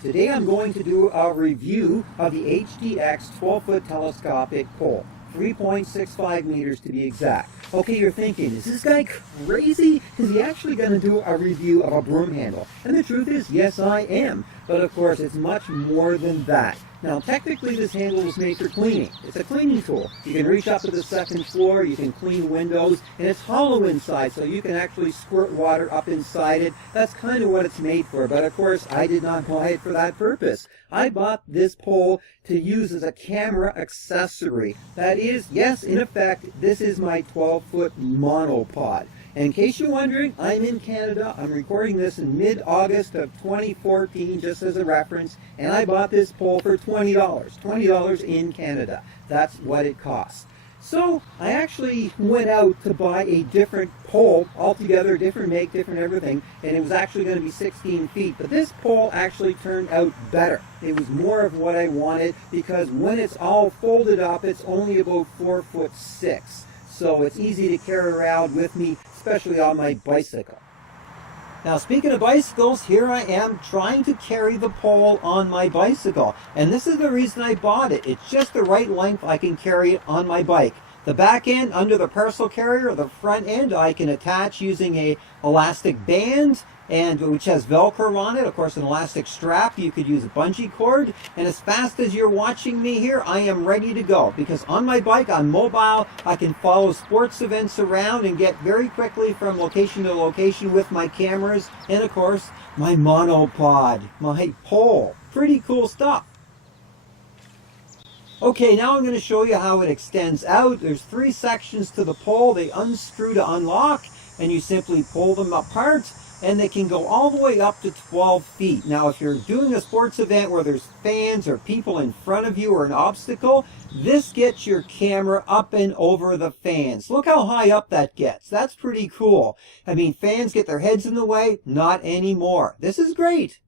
Today I'm going to do a review of the HDX 12-foot telescopic pole, 3.65 meters to be exact. Okay, you're thinking, is this guy crazy? Is he actually going to do a review of a broom handle? And the truth is, yes, I am. But of course, it's much more than that. Now, technically, this handle was made for cleaning. It's a cleaning tool. You can reach up to the second floor, you can clean windows, and it's hollow inside, so you can actually squirt water up inside it. That's kind of what it's made for. But of course, I did not buy it for that purpose. I bought this pole to use as a camera accessory. That is, yes, in effect, this is my 12-foot monopod. And in case you're wondering, I'm in Canada. I'm recording this in mid-August of 2014, just as a reference, and I bought this pole for $20. $20 in Canada. That's what it costs. So I actually went out to buy a different pole altogether, different make, different everything, and it was actually going to be 16 feet. But this pole actually turned out better. It was more of what I wanted because when it's all folded up, it's only about 4'6". So it's easy to carry around with me, especially on my bicycle. Now, speaking of bicycles, here I am trying to carry the pole on my bicycle. And this is the reason I bought it. It's just the right length I can carry it on my bike. The back end under the parcel carrier, the front end, I can attach using a elastic band, and which has Velcro on it. Of course, an elastic strap. You could use a bungee cord. And as fast as you're watching me here, I am ready to go. Because on my bike, I'm mobile. I can follow sports events around and get very quickly from location to location with my cameras. And of course, my monopod, my pole. Pretty cool stuff. Okay, now I'm going to show you how it extends out. There's 3 sections to the pole. They unscrew to unlock, and you simply pull them apart, and they can go all the way up to 12 feet. Now, if you're doing a sports event where there's fans or people in front of you or an obstacle, this gets your camera up and over the fans. Look how high up that gets. That's pretty cool. I mean, fans get their heads in the way. Not anymore. This is great.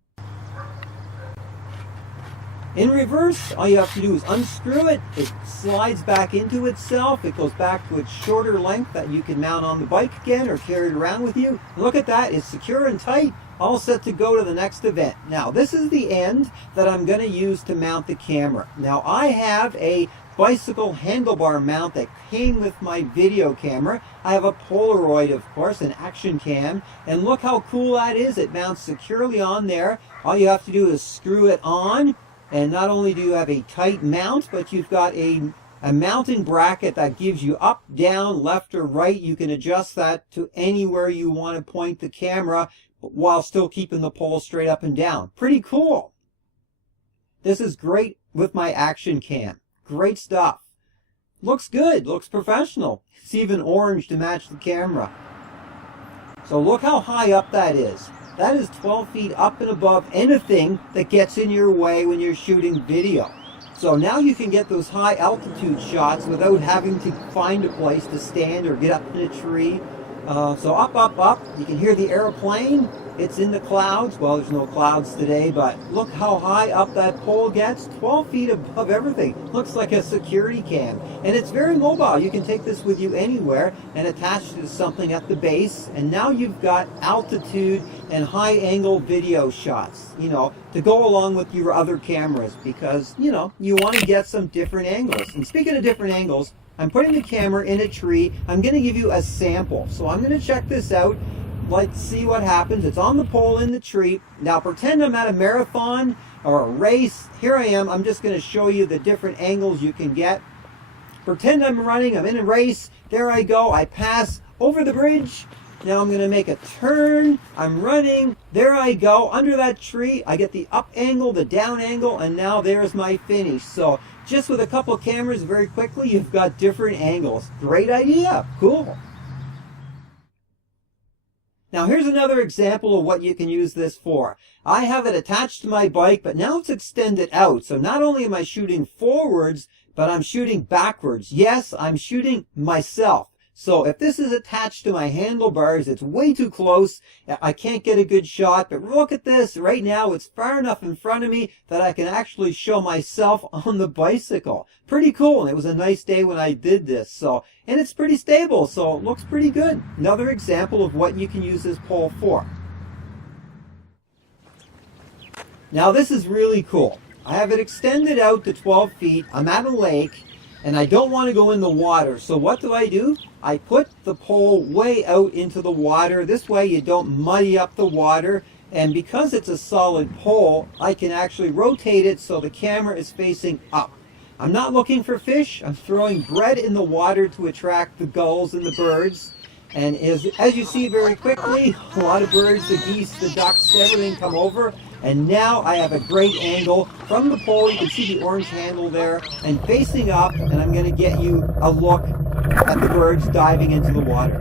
In reverse, all you have to do is unscrew it. It slides back into itself. It goes back to its shorter length that you can mount on the bike again or carry it around with you. And look at that. It's secure and tight, all set to go to the next event. Now, this is the end that I'm going to use to mount the camera. Now, I have a bicycle handlebar mount that came with my video camera. I have a Polaroid, of course, an action cam. And look how cool that is. It mounts securely on there. All you have to do is screw it on. And not only do you have a tight mount, but you've got a mounting bracket that gives you up, down, left, or right. You can adjust that to anywhere you want to point the camera while still keeping the pole straight up and down. Pretty cool. This is great with my action cam. Great stuff. Looks good. Looks professional. It's even orange to match the camera. So look how high up that is. That is 12 feet up and above anything that gets in your way when you're shooting video. So now you can get those high altitude shots without having to find a place to stand or get up in a tree. So up, up, up. You can hear the airplane. It's in the clouds. Well, there's no clouds today, but look how high up that pole gets. 12 feet above everything. Looks like a security cam. And it's very mobile. You can take this with you anywhere and attach it to something at the base. And now you've got altitude and high angle video shots, to go along with your other cameras because, you want to get some different angles. And speaking of different angles, I'm putting the camera in a tree. I'm going to give you a sample. So I'm going to check this out. Let's see what happens. It's on the pole in the tree. Now pretend I'm at a marathon or a race. Here I am. I'm just going to show you the different angles you can get. Pretend I'm running. I'm in a race. There I go. I pass over the bridge. Now I'm going to make a turn. I'm running. There I go. Under that tree, I get the up angle, the down angle, and now there's my finish. So just with a couple of cameras very quickly, you've got different angles. Great idea. Cool. Now here's another example of what you can use this for. I have it attached to my bike, but now it's extended out. So not only am I shooting forwards, but I'm shooting backwards. Yes, I'm shooting myself. So if this is attached to my handlebars, it's way too close. I can't get a good shot, but look at this. Right now, it's far enough in front of me that I can actually show myself on the bicycle. Pretty cool, and it was a nice day when I did this. And it's pretty stable, so it looks pretty good. Another example of what you can use this pole for. Now this is really cool. I have it extended out to 12 feet. I'm at a lake and I don't want to go in the water. So what do? I put the pole way out into the water. This way you don't muddy up the water. And because it's a solid pole, I can actually rotate it so the camera is facing up. I'm not looking for fish. I'm throwing bread in the water to attract the gulls and the birds. And as you see very quickly, a lot of birds, the geese, the ducks, everything come over. And now I have a great angle from the pole. You can see the orange handle there and facing up. And I'm going to get you a look at the birds diving into the water.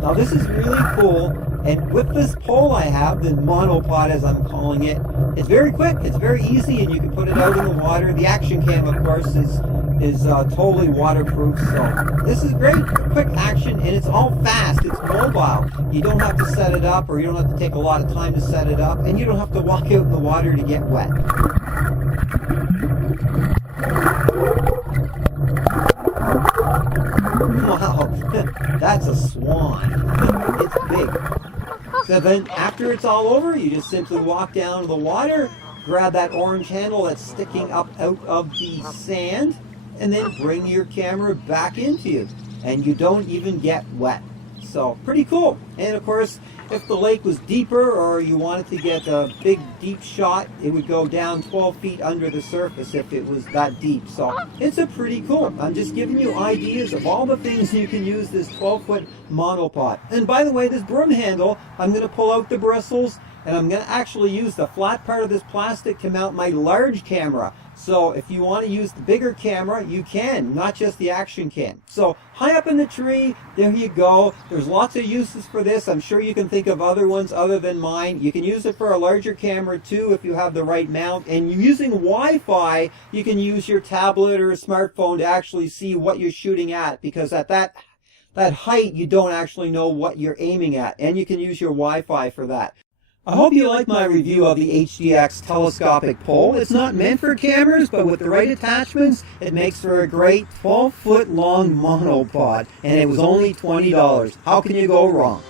Now this is really cool. And with this pole I have, the Monopod as I'm calling it, it's very quick, it's very easy, and you can put it out in the water. The action cam, of course, is totally waterproof, so this is great, quick action, and it's all fast, it's mobile. You don't have to set it up, or you don't have to take a lot of time to set it up, and you don't have to walk out in the water to get wet. Wow, that's a swan. It's big. So then after it's all over, you just simply walk down to the water, grab that orange handle that's sticking up out of the sand, and then bring your camera back into you. And you don't even get wet. So pretty cool. And of course, if the lake was deeper or you wanted to get a big deep shot, it would go down 12 feet under the surface if it was that deep. So it's a pretty cool. I'm just giving you ideas of all the things you can use this 12-foot monopod. And by the way, this broom handle, I'm going to pull out the bristles and I'm going to actually use the flat part of this plastic to mount my large camera. So if you want to use the bigger camera, you can, not just the action cam. So high up in the tree, there you go. There's lots of uses for this. I'm sure you can think of other ones other than mine. You can use it for a larger camera too if you have the right mount. And using Wi-Fi, you can use your tablet or a smartphone to actually see what you're shooting at, because at that height, you don't actually know what you're aiming at. And you can use your Wi-Fi for that. I hope you like my review of the HDX telescopic pole. It's not meant for cameras, but with the right attachments, it makes for a great 12-foot long monopod, and it was only $20. How can you go wrong?